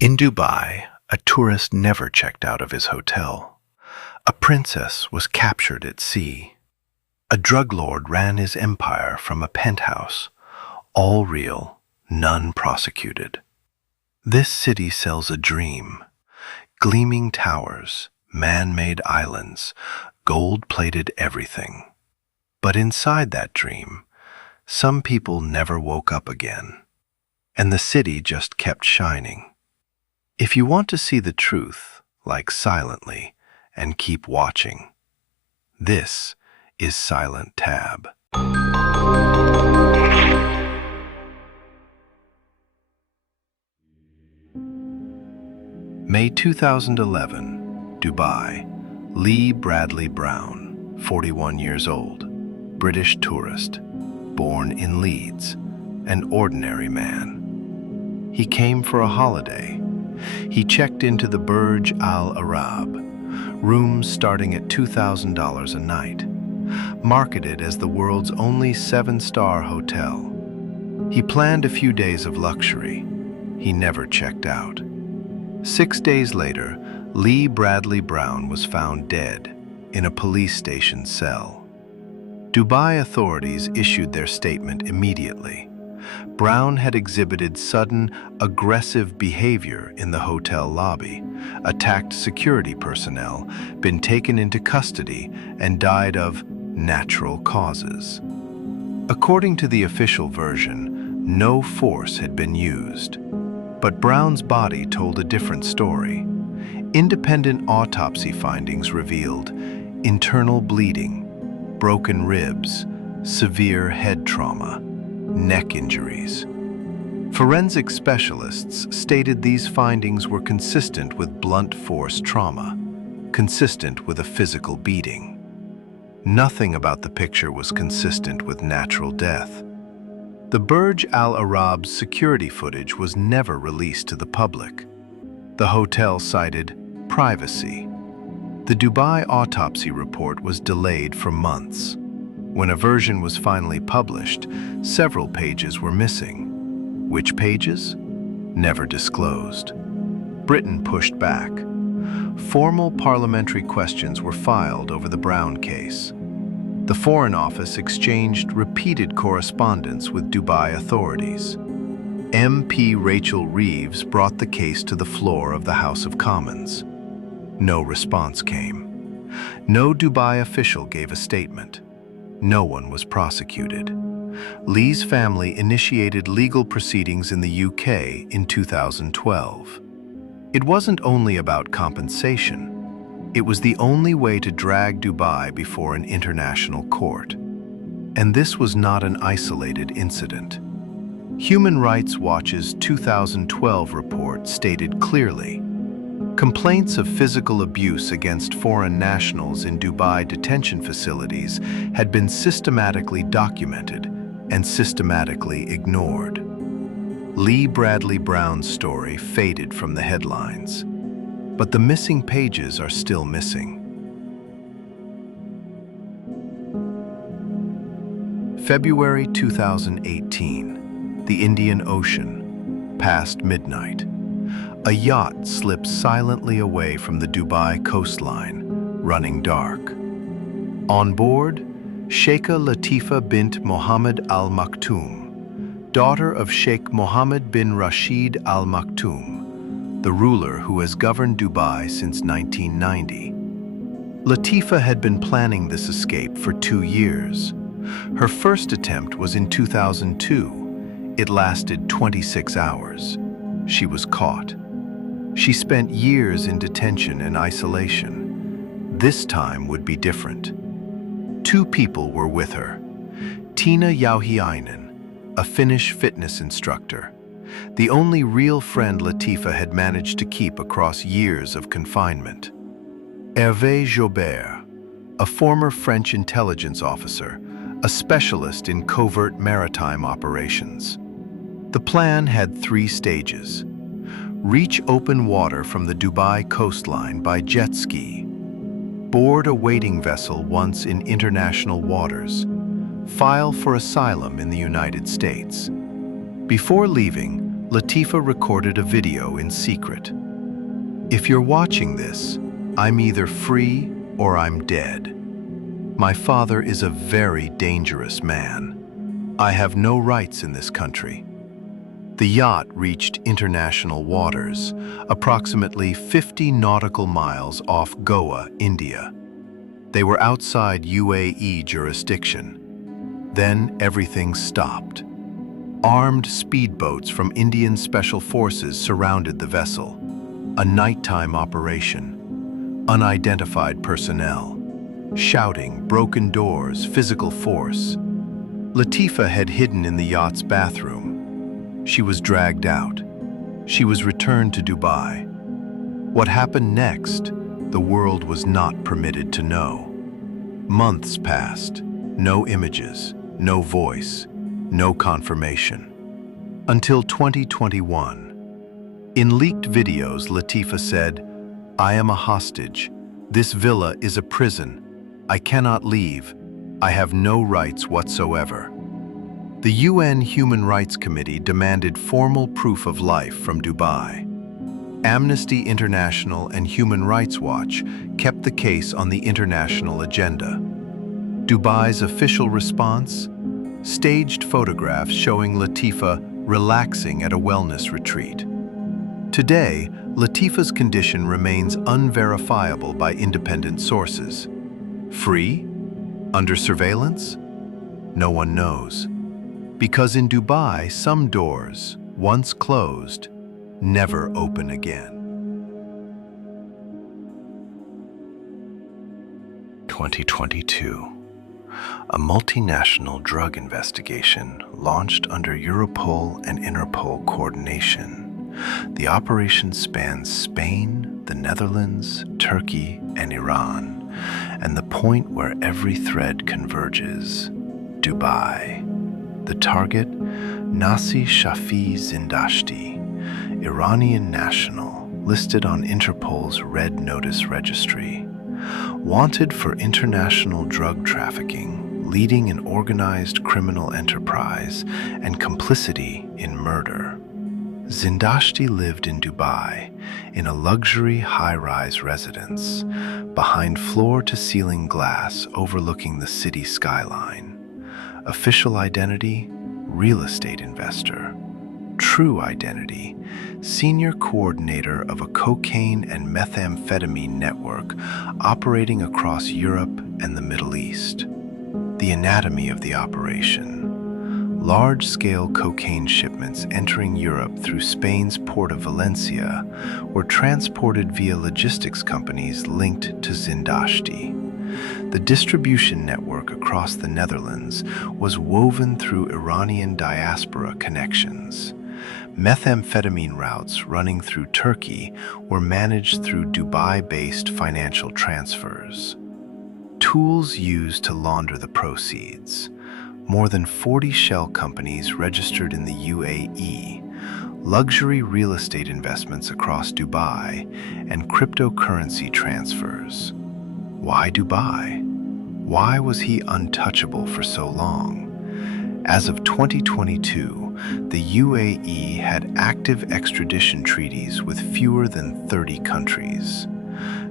In Dubai, a tourist never checked out of his hotel. A princess was captured at sea. A drug lord ran his empire from a penthouse. All real, none prosecuted. This city sells a dream. Gleaming towers, man-made islands, gold-plated everything. But inside that dream, some people never woke up again. And the city just kept shining. If you want to see the truth, like silently, and keep watching, this is Silent Tab. May 2011, Dubai. Lee Bradley Brown, 41 years old, British tourist, born in Leeds, an ordinary man. He came for a holiday. He checked into the Burj Al Arab, rooms starting at $2,000 a night, marketed as the world's only 7-star hotel. He planned a few days of luxury. He never checked out. 6 days later, Lee Bradley Brown was found dead in a police station cell. Dubai authorities issued their statement immediately. Brown had exhibited sudden, aggressive behavior in the hotel lobby, attacked security personnel, been taken into custody, and died of natural causes. According to the official version, no force had been used. But Brown's body told a different story. Independent autopsy findings revealed internal bleeding, broken ribs, severe head trauma, neck injuries. Forensic specialists stated these findings were consistent with blunt force trauma, consistent with a physical beating. Nothing about the picture was consistent with natural death. The Burj Al Arab's security footage was never released to the public. The hotel cited privacy. The Dubai autopsy report was delayed for months. When a version was finally published, several pages were missing. Which pages? Never disclosed. Britain pushed back. Formal parliamentary questions were filed over the Brown case. The Foreign Office exchanged repeated correspondence with Dubai authorities. MP Rachel Reeves brought the case to the floor of the House of Commons. No response came. No Dubai official gave a statement. No one was prosecuted. Lee's family initiated legal proceedings in the UK in 2012. It wasn't only about compensation. It was the only way to drag Dubai before an international court. And this was not an isolated incident. Human Rights Watch's 2012 report stated clearly, complaints of physical abuse against foreign nationals in Dubai detention facilities had been systematically documented and systematically ignored. Lee Bradley Brown's story faded from the headlines, but the missing pages are still missing. February 2018, the Indian Ocean, past midnight. A yacht slips silently away from the Dubai coastline, running dark. On board, Sheikha Latifa bint Mohammed Al Maktoum, daughter of Sheikh Mohammed bin Rashid Al Maktoum, the ruler who has governed Dubai since 1990. Latifa had been planning this escape for 2 years. Her first attempt was in 2002. It lasted 26 hours. She was caught. She spent years in detention and isolation. This time would be different. 2 people were with her. Tiina Jauhiainen, a Finnish fitness instructor, the only real friend Latifa had managed to keep across years of confinement. Hervé Jobert, a former French intelligence officer, a specialist in covert maritime operations. The plan had 3 stages. Reach open water from the Dubai coastline by jet ski. Board a waiting vessel once in international waters. File for asylum in the United States. Before leaving, Latifa recorded a video in secret. "If you're watching this, I'm either free or I'm dead. My father is a very dangerous man. I have no rights in this country." The yacht reached international waters, approximately 50 nautical miles off Goa, India. They were outside UAE jurisdiction. Then everything stopped. Armed speedboats from Indian Special Forces surrounded the vessel. A nighttime operation. Unidentified personnel. Shouting, broken doors, physical force. Latifa had hidden in the yacht's bathroom. She was dragged out. She was returned to Dubai. What happened next, the world was not permitted to know. Months passed. No images, no voice, no confirmation. Until 2021. In leaked videos, Latifa said, "I am a hostage. This villa is a prison. I cannot leave. I have no rights whatsoever." The UN Human Rights Committee demanded formal proof of life from Dubai. Amnesty International and Human Rights Watch kept the case on the international agenda. Dubai's official response? Staged photographs showing Latifa relaxing at a wellness retreat. Today, Latifa's condition remains unverifiable by independent sources. Free? Under surveillance? No one knows. Because in Dubai, some doors, once closed, never open again. 2022. A multinational drug investigation launched under Europol and Interpol coordination. The operation spans Spain, the Netherlands, Turkey, and Iran, and the point where every thread converges, Dubai. The target, Nasi Shafi Zindashti, Iranian national, listed on Interpol's Red Notice registry. Wanted for international drug trafficking, leading an organized criminal enterprise, and complicity in murder. Zindashti lived in Dubai, in a luxury high-rise residence, behind floor-to-ceiling glass overlooking the city skyline. Official identity, real estate investor. True identity, senior coordinator of a cocaine and methamphetamine network operating across Europe and the Middle East. The anatomy of the operation. Large-scale cocaine shipments entering Europe through Spain's port of Valencia were transported via logistics companies linked to Zindashti. The distribution network across the Netherlands was woven through Iranian diaspora connections. Methamphetamine routes running through Turkey were managed through Dubai-based financial transfers. Tools used to launder the proceeds. More than 40 shell companies registered in the UAE, luxury real estate investments across Dubai, and cryptocurrency transfers. Why Dubai? Why was he untouchable for so long? As of 2022, the UAE had active extradition treaties with fewer than 30 countries.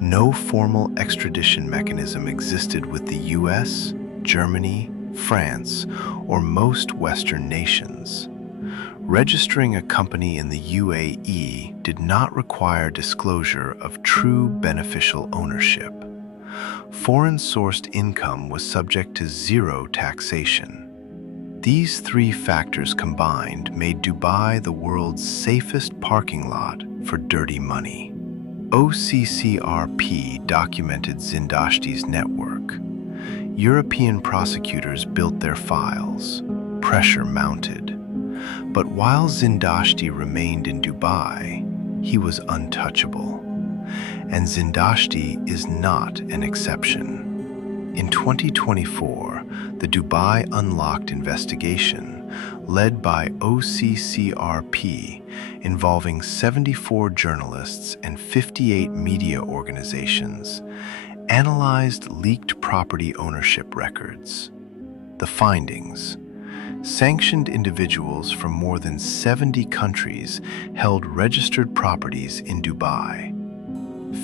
No formal extradition mechanism existed with the US, Germany, France, or most Western nations. Registering a company in the UAE did not require disclosure of true beneficial ownership. Foreign-sourced income was subject to zero taxation. These three factors combined made Dubai the world's safest parking lot for dirty money. OCCRP documented Zindashti's network. European prosecutors built their files. Pressure mounted. But while Zindashti remained in Dubai, he was untouchable. And Zindashti is not an exception. In 2024, the Dubai Unlocked investigation, led by OCCRP, involving 74 journalists and 58 media organizations, analyzed leaked property ownership records. The findings: Sanctioned individuals from more than 70 countries held registered properties in Dubai.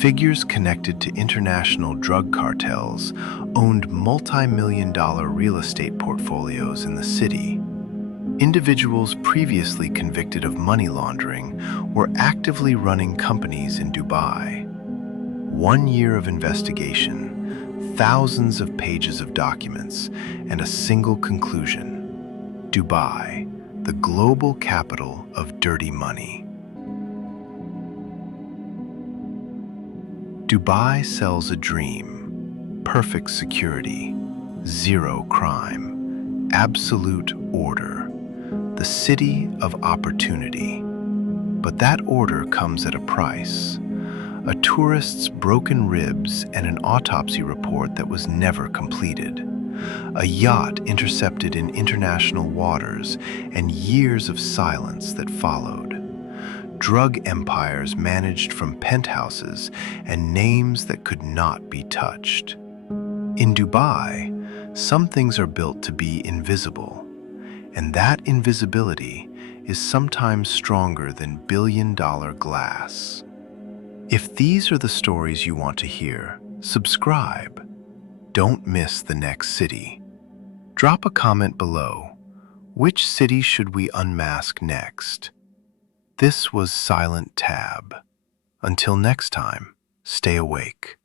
Figures connected to international drug cartels owned multi-million-dollar real estate portfolios in the city. Individuals previously convicted of money laundering were actively running companies in Dubai. 1 year of investigation, thousands of pages of documents, and a single conclusion: Dubai, the global capital of dirty money. Dubai sells a dream: perfect security, zero crime, absolute order, the city of opportunity. But that order comes at a price: a tourist's broken ribs and an autopsy report that was never completed, a yacht intercepted in international waters, and years of silence that followed. Drug empires managed from penthouses and names that could not be touched. In Dubai, some things are built to be invisible, and that invisibility is sometimes stronger than billion-dollar glass. If these are the stories you want to hear, subscribe. Don't miss the next city. Drop a comment below. Which city should we unmask next? This was Silent Tab. Until next time, stay awake.